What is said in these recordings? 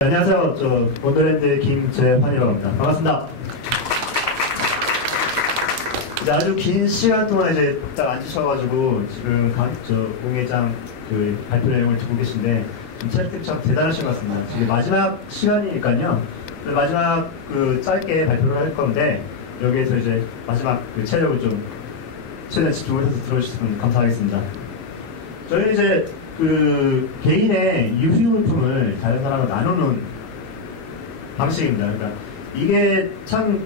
안녕하세요. 저 원더랜드의 김재환이라고 합니다. 반갑습니다. 이제 아주 긴 시간 동안 이제 딱 앉으셔가지고 지금 공회장 그 발표 내용을 듣고 계신데 체력들이 참 대단하신 것 같습니다. 지금 마지막 시간이니까요. 마지막 그 짧게 발표를 할 건데 여기에서 이제 마지막 그 체력을 좀 최대한 집중을 해서 들어주시면 감사하겠습니다. 저희는 이제 그 개인의 유휴물품을 다른 사람과 나누는 방식입니다. 그러니까 이게 참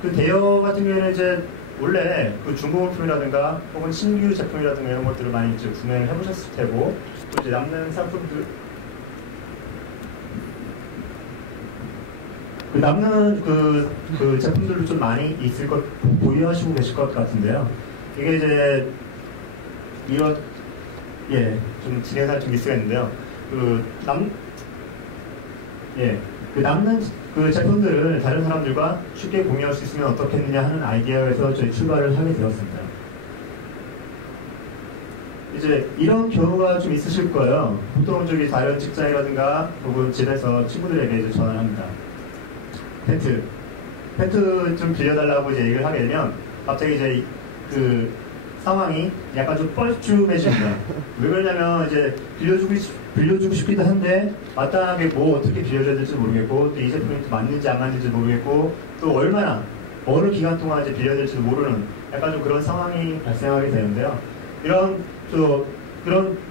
그 대여 같은 경우에는 이제 원래 그 중고물품이라든가 혹은 신규 제품이라든가 이런 것들을 많이 이제 구매를 해보셨을 테고 또 이제 남는 상품들 남는 그 제품들도 좀 많이 있을 것 보유하시고 계실 것 같은데요. 이게 이제 이런 좀 진행할 좀 미스가 있는데요. 남는 그 제품들을 다른 사람들과 쉽게 공유할 수 있으면 어떻겠느냐 하는 아이디어에서 저희 출발을 하게 되었습니다. 이제 이런 경우가 좀 있으실 거예요. 보통 저기 다른 직장이라든가 혹은 집에서 친구들에게 이제 전화를 합니다. 펜트 좀 빌려달라고 이제 얘기를 하게 되면 갑자기 이제 그 상황이 약간 좀 뻘쭘해집니다. 왜 그러냐면 이제 빌려주고 싶기도 한데 마땅하게 뭐 어떻게 빌려줘야 될지 모르겠고 또 이 제품이 맞는지 안 맞는지 모르겠고 또 어느 기간 동안 이제 빌려야 될지도 모르는 약간 좀 그런 상황이 발생하게 되는데요. 그런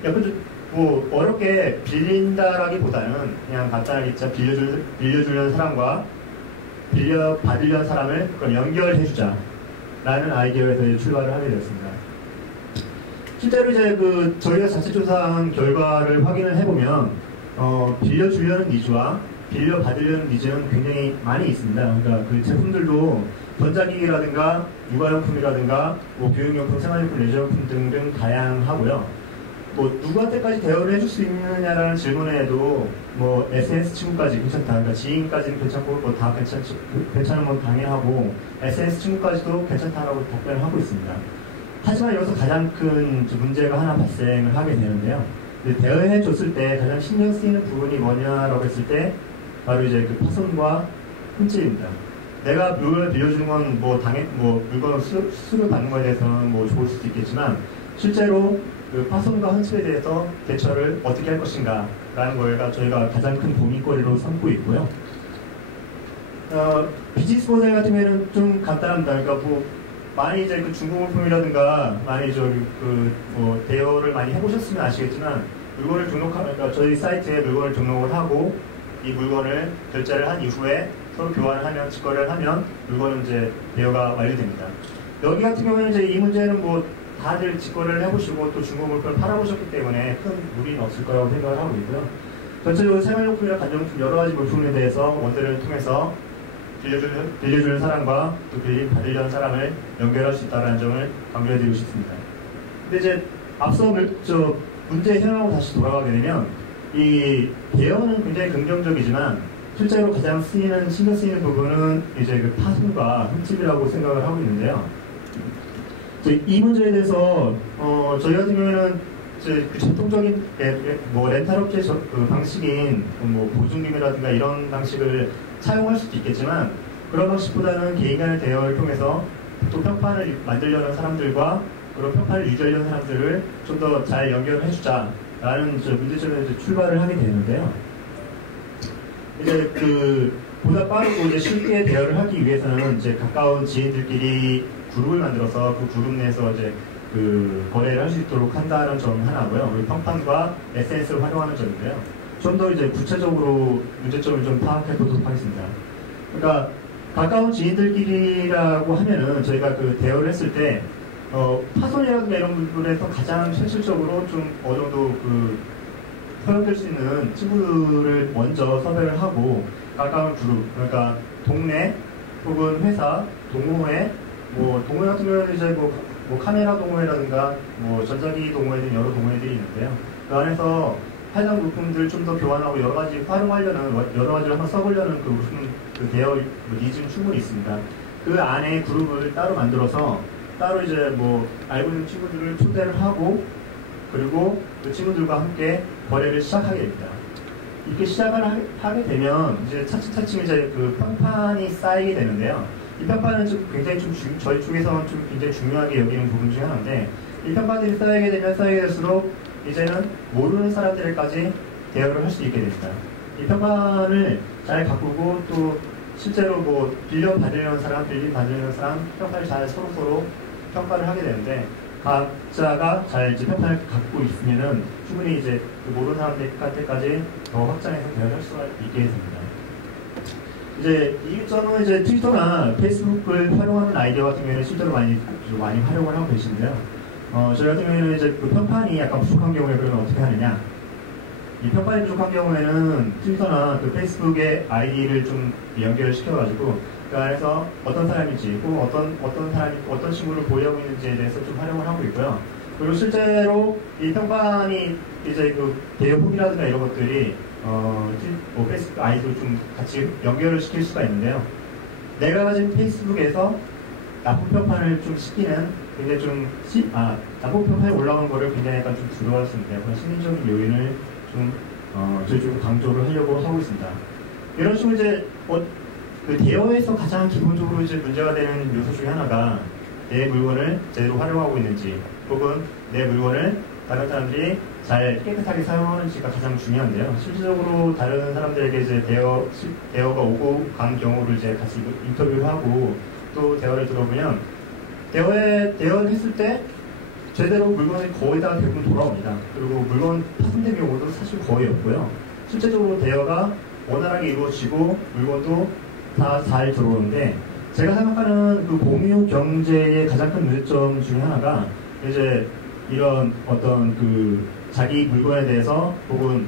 약간 좀 뭐 어렵게 빌린다라기보다는 그냥 간단하게 진짜 빌려주려는 사람과 받으려는 사람을 그럼 연결해주자 라는 아이디어에서 출발을 하게 되었습니다. 실제로 이제 저희가 자체 조사한 결과를 확인을 해보면 빌려주려는 니즈와 빌려받으려는 니즈는 굉장히 많이 있습니다. 그러니까 그 제품들도 전자기기라든가 육아용품이라든가 뭐 교육용품, 생활용품, 레저용품 등등 다양하고요. 뭐 누구한테까지 대여를 해줄 수 있느냐라는 질문에도 뭐 SNS 친구까지 괜찮다. 그러니까 지인까지는 괜찮고 뭐 다 괜찮은 건 당연하고 SNS 친구까지도 괜찮다라고 답변을 하고 있습니다. 하지만 여기서 가장 큰 문제가 하나 발생을 하게 되는데요. 대여해 줬을 때 가장 신경 쓰이는 부분이 뭐냐라고 했을 때 바로 이제 그 파손과 흠집입니다. 내가 물건을 빌려주는 건 물건을 수수료 받는 거에 대해서는 뭐 좋을 수도 있겠지만 실제로 그 파손과 흠집에 대해서 대처를 어떻게 할 것인가 라는 거가 저희가 가장 큰 고민거리로 삼고 있고요. 비즈니스 모델 같은 경우에는 좀 간단합니다. 그러니까 많이 이제 그 중고물품이라든가 많이 대여를 많이 해보셨으면 아시겠지만 물건을 그러니까 저희 사이트에 물건을 등록을 하고 이 물건을 결제를 한 이후에 서로 교환을 하면 직거래를 하면 물건은 이제 대여가 완료됩니다. 여기 같은 경우에는 이제 이 문제는 다들 직거래를 해보시고 또 중고물품을 팔아보셨기 때문에 큰 무리는 없을 거라고 생각을 하고 있고요. 전체적으로 생활용품이나 가정용품 여러 가지 물품에 대해서 원대를 통해서 빌려주는 사람과 또 받으려는 사람을 연결할 수 있다는 점을 강조해드리고 싶습니다. 근데 이제 앞서 문제 현황으로 다시 돌아가게 되면 이 대여는 굉장히 긍정적이지만 실제로 가장 신경 쓰이는 부분은 이제 그 파손과 흠집이라고 생각을 하고 있는데요. 이 문제에 대해서 저희 같은 경우에는 그 전통적인 렌탈업체 방식인 보증금이라든가 이런 방식을 사용할 수도 있겠지만 그런 방식보다는 개인 간의 대여를 통해서 또 평판을 만들려는 사람들과 그런 평판을 유지하려는 사람들을 좀 더 잘 연결해주자라는 문제점에서 출발을 하게 되는데요. 이제 보다 빠르고 이제 쉽게 대여를 하기 위해서는 이제 가까운 지인들끼리 그룹을 만들어서 그 그룹 내에서 이제 거래를 할 수 있도록 한다는 점 하나고요. 그리고 평판과 SNS를 활용하는 점인데요. 좀 더 이제 구체적으로 문제점을 좀 파악해 보도록 하겠습니다. 그러니까 가까운 지인들끼리라고 하면은 저희가 대여를 했을 때 파손이라든가 이런 부분에서 가장 현실적으로 좀 어느 정도 허용될 수 있는 친구들을 먼저 섭외를 하고 가까운 그룹, 그러니까 동네 혹은 회사, 동호회, 동호회 같은 경우에는 이제 카메라 동호회라든가 전자기기 동호회 등 여러 동호회들이 있는데요. 그 안에서 해당 물품들 좀 더 교환하고 여러 가지 활용하려는 여러 가지를 한번 써보려는 대여 니즈는 충분히 있습니다. 그 안에 그룹을 따로 만들어서 따로 이제 알고 있는 친구들을 초대를 하고 그리고 그 친구들과 함께 거래를 시작하게 됩니다. 이렇게 시작을 하게 되면 이제 차츰차츰 이제 그 평판이 쌓이게 되는데요. 이 평판은 좀 굉장히 저희 쪽에서는 좀 굉장히 중요하게 여기는 부분 중에 하나인데, 이 평판들이 쌓이게 되면 쌓이게 될수록 이제는 모르는 사람들까지 대화를 할 수 있게 됩니다. 이 평판을 잘 가꾸고 또 실제로 뭐 빌려받으려는 사람, 빌림받으려는 사람 평판을 잘 서로 평가를 하게 되는데, 각자가 잘 이제 평판을 갖고 있으면은 충분히 이제 그 모르는 사람들한테까지 더 확장해서 대화를 할 수가 있게 됩니다. 이제 저는 이제 트위터나 페이스북을 활용하는 아이디어 같은 경우에는 실제로 많이 활용을 하고 계신데요. 저희 같은 경우에는 이제 그 평판이 약간 부족한 경우에 그러면 어떻게 하느냐? 이 평판이 부족한 경우에는 트위터나 그 페이스북의 아이디를 좀 연결을 시켜가지고 그 안에서 어떤 사람인지 혹은 어떤 사람이 어떤 친구를 보유하고 있는지에 대해서 좀 활용을 하고 있고요. 그리고 실제로 이 평판이 이제 그 대여 후기라든가 이런 것들이 뭐 페이스북 아이디로 좀 같이 연결을 시킬 수가 있는데요. 내가 가진 페이스북에서 나쁜 평판을 좀 시키는 굉장히 나쁜 평판에 올라간 거를 굉장히 약간 좀 두려워할 수 있는데요. 그런 심리적인 요인을 좀 저희 쪽으로 강조를 하려고 하고 있습니다. 이런 식으로 이제 그 대여에서 가장 기본적으로 이제 문제가 되는 요소 중에 하나가 내 물건을 제대로 활용하고 있는지 혹은 내 물건을 다른 사람들이 잘 깨끗하게 사용하는지가 가장 중요한데요. 실질적으로 다른 사람들에게 이제 대여가 오고 간 경우를 이제 같이 인터뷰를 하고 또 대화를 들어보면 대여를 했을 때 제대로 물건이 거의 다 대부분 돌아옵니다. 그리고 물건 파손된 경우도 사실 거의 없고요. 실제적으로 대여가 원활하게 이루어지고 물건도 다 잘 들어오는데, 제가 생각하는 그 공유 경제의 가장 큰 문제점 중에 하나가 이제 이런 어떤 그 자기 물건에 대해서 혹은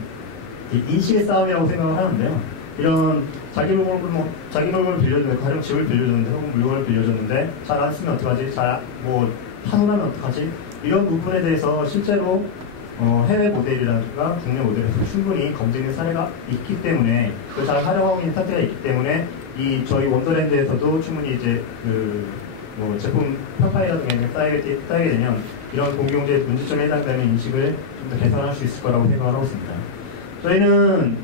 인식의 싸움이라고 생각을 하는데요. 이런 자기 물건을 빌려줬는데, 가령 집을 빌려줬는데 혹은 물건을 빌려줬는데 잘 안 쓰면 어떡하지? 파손하면 어떡하지? 이런 부분에 대해서 실제로 해외 모델이라든가 국내 모델에서 충분히 검증된 사례가 있기 때문에 그 잘 활용하고 있는 사례가 있기 때문에 저희 원더랜드에서도 충분히 이제 뭐 제품 평판이라든가 쌓이게 되면 이런 공유경제 문제점에 해당되는 인식을 좀 더 개선할 수 있을 거라고 생각을 하고 있습니다. 저희는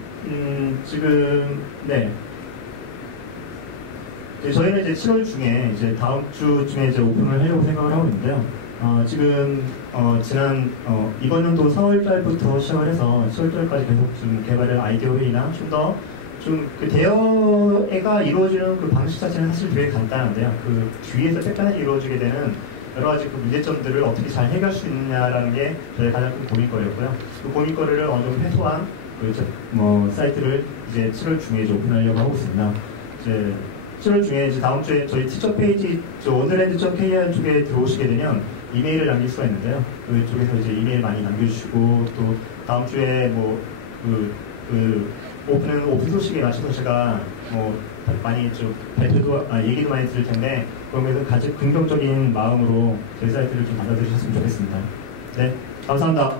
저희는 이제 7월 중에 이제 다음 주쯤에 이제 오픈을 하려고 생각을 하고 있는데요. 이번 연도 4월달부터 시작을 해서 10월달까지 계속 좀 개발할 아이디어 회의나 그 대여가 이루어지는 그 방식 자체는 사실 되게 간단한데요. 그 뒤에서 빽빽하게 이루어지게 되는 여러 가지 그 문제점들을 어떻게 잘 해결할 수 있느냐라는 게 저희 가장 큰 고민거리였고요. 그 고민거리를 어느 정도 해소한 사이트를 이제 7월 중에 이제 오픈하려고 하고 있습니다. 이제 7월 중에 이제 다음 주에 저희 티처 페이지 원더랜드.kr 쪽에 들어오시게 되면 이메일을 남길 수가 있는데요. 그쪽에서 이제 이메일 많이 남겨주시고 또 다음 주에 오픈 소식에 맞춰서 제가 많이 좀 얘기도 많이 드릴 텐데 그러면서 같이 긍정적인 마음으로 저희 사이트를 좀 받아들이셨으면 좋겠습니다. 네, 감사합니다.